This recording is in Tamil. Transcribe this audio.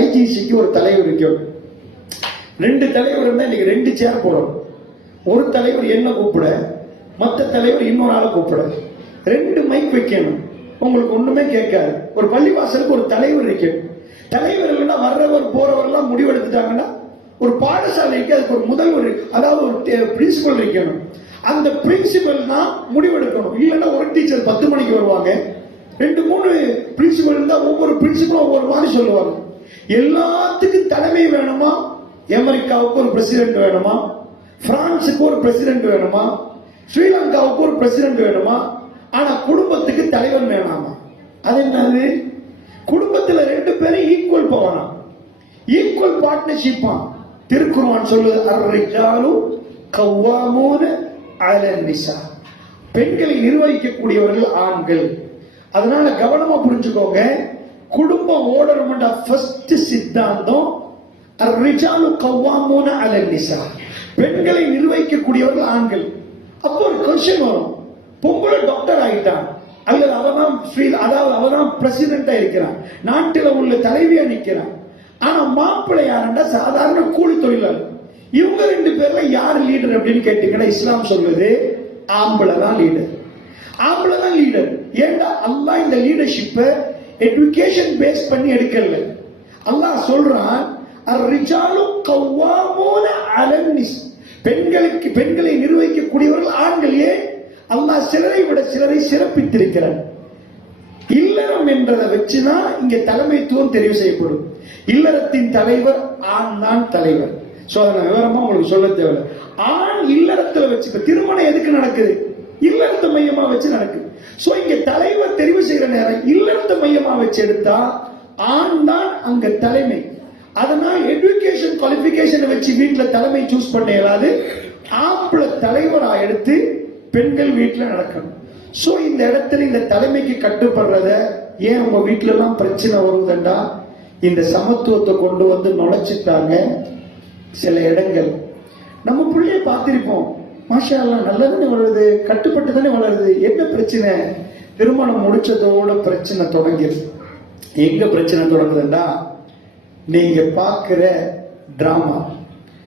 ஐஜிசிக்கு ஒரு தலைவர் இருக்கணும். 2 தலைவர் இருந்தா இன்னைக்கு 2 சேர் போடணும். ஒரு தலைவர் என்ன கூப்பிட, மற்ற தலைவர் இன்னொரு ஆளை கூப்பிட, 2 மைக் வைக்கணும். உங்களுக்கு ஒண்ணுமே கேட்காது. ஒரு பள்ளிவாசலுக்கு ஒரு தலைவர் இருக்கணும். தலைவர் இல்லைன்னா வர்றவர் போறவர் எல்லாம் முடிவெடுத்துட்டாங்கன்னா, ஒரு பாடசாலைக்கு அதுக்கு ஒரு முதல்வர், அதாவது ஒரு பிரின்சிபல் இருக்கணும். அந்த பிரின்சிபல் தான் முடிவெடுக்கணும். இல்லைன்னா ஒரு டீச்சர் 10 மணிக்கு வருவாங்க, 2-3 பிரின்சிபல் இருந்தா ஒவ்வொரு பிரின்சிபலும் ஒவ்வொரு மாதிரி சொல்லுவாங்க. எல்லாத்துக்கும் தலைமை வேணுமா? அமெரிக்காவுக்கு ஒரு பிரசிடென்ட் வேணுமா? பிரான்சுக்கு ஒரு பிரசிடென்ட் வேணுமா? ஸ்ரீலங்காவுக்கு ஒரு பிரசிடென்ட் வேணுமா? ஆனா குடும்பத்துக்கு தலைவன் வேணாமா? அது என்னது? குடும்பத்துல 2 பேரும் ஈக்குவல் போகலாம், ஈக்குவல் பார்ட்னர்ஷிப்பா. திருக்குர்ஆன் சொல்லுது, அர்ரிஜாலு கவ்வாமூன அலன் நிஸா. பெண்களை நிர்வகிக்கக்கூடியவர்கள் ஆண்கள். அதனால கவனமா புரிஞ்சுக்கோங்க. குடும்பம் ஓடணும்டா ஃபர்ஸ்ட் சித்தாந்தம் அர்ரிஜாலு கவ்வாமூன அலன் நிஸா. பெண்களை நிர்வகிக்கக்கூடியவர்கள் ஆண்கள். அப்போ ஒரு கொஸ்டின் வரும், பொம்பளை டாக்டர் ஆயிட்டான் அல்லது அவதான் பிரசிடென்டா இருக்கிறான், நாட்டில் உள்ள தலைவியா நிக்கிறான். ஆனா மாப்பிள்ளை யாருன்னா சாதாரண கூலி தொழிலாளர். இவங்க 2 பேர்ல யார் லீடர் அப்படின்னு கேட்டீங்கன்னா இஸ்லாம் சொல்லுது ஆம்பளை தான் லீடர். ஆம்பளை தான் லீடர். ஏண்டா அல்லாஹ் இந்த லீடர்ஷிப்பை எஜுகேஷன் பேஸ் பண்ணி எடுக்கல. அல்லாஹ் சொல்றான் அர்ரிஜாலு கவ்வாமூன அலன் நிஸா. பெண்களை நிர்வகிக்கக்கூடியவர்கள் ஆண்கள். ஏன்? அல்லாஹ் சிலரை விட சிலரை சிறப்பித்திருக்கிறார். இல்லறம் என்றதை வச்சுதான் இங்க தலைமைத்துவம் தெரிவு செய்யப்படும். இல்லறத்தின் தலைவர் ஆண் தான் தலைவர். சோ அதை விவரமா உங்களுக்கு சொல்ல தேவை. ஆண் இல்லறத்துல வச்சு, இப்ப திருமணம் எதுக்கு நடக்குது? இல்லறத்தை மையமா வச்சு நடக்குது. சோ இங்க தலைவர் தெரிவு செய்யற நேரம் இல்லறத்தை மையமா வச்சு எடுத்தா ஆண் தான் அங்க தலைமை. அதனால் எஜுகேஷன் குவாலிபிகேஷன் வச்சு வீட்டுல தலைமை சூஸ் பண்ண இயலாது. ஆம்பளை தலைவரா எடுத்து பெண்கள் வீட்டுல நடக்கணும். சோ இந்த இடத்துல இந்த தலைமைக்கு கட்டுப்படுறத ஏன் உங்க வீட்டுல எல்லாம் பிரச்சனை வருதுண்டா, இந்த சமத்துவத்தை கொண்டு வந்து நுழைச்சிட்டாங்க சில இடங்கள். நம்ம பிள்ளைய பார்த்திருப்போம், மாஷா அல்லாஹ் நல்லதானே வளருது, கட்டுப்பட்டு தானே வளருது. என்ன பிரச்சனை? திருமணம் முடிச்சதோட பிரச்சனை தொடங்கிது. எங்க பிரச்சனை தொடங்குதுண்டா, நீங்க பாக்குற டிராமா,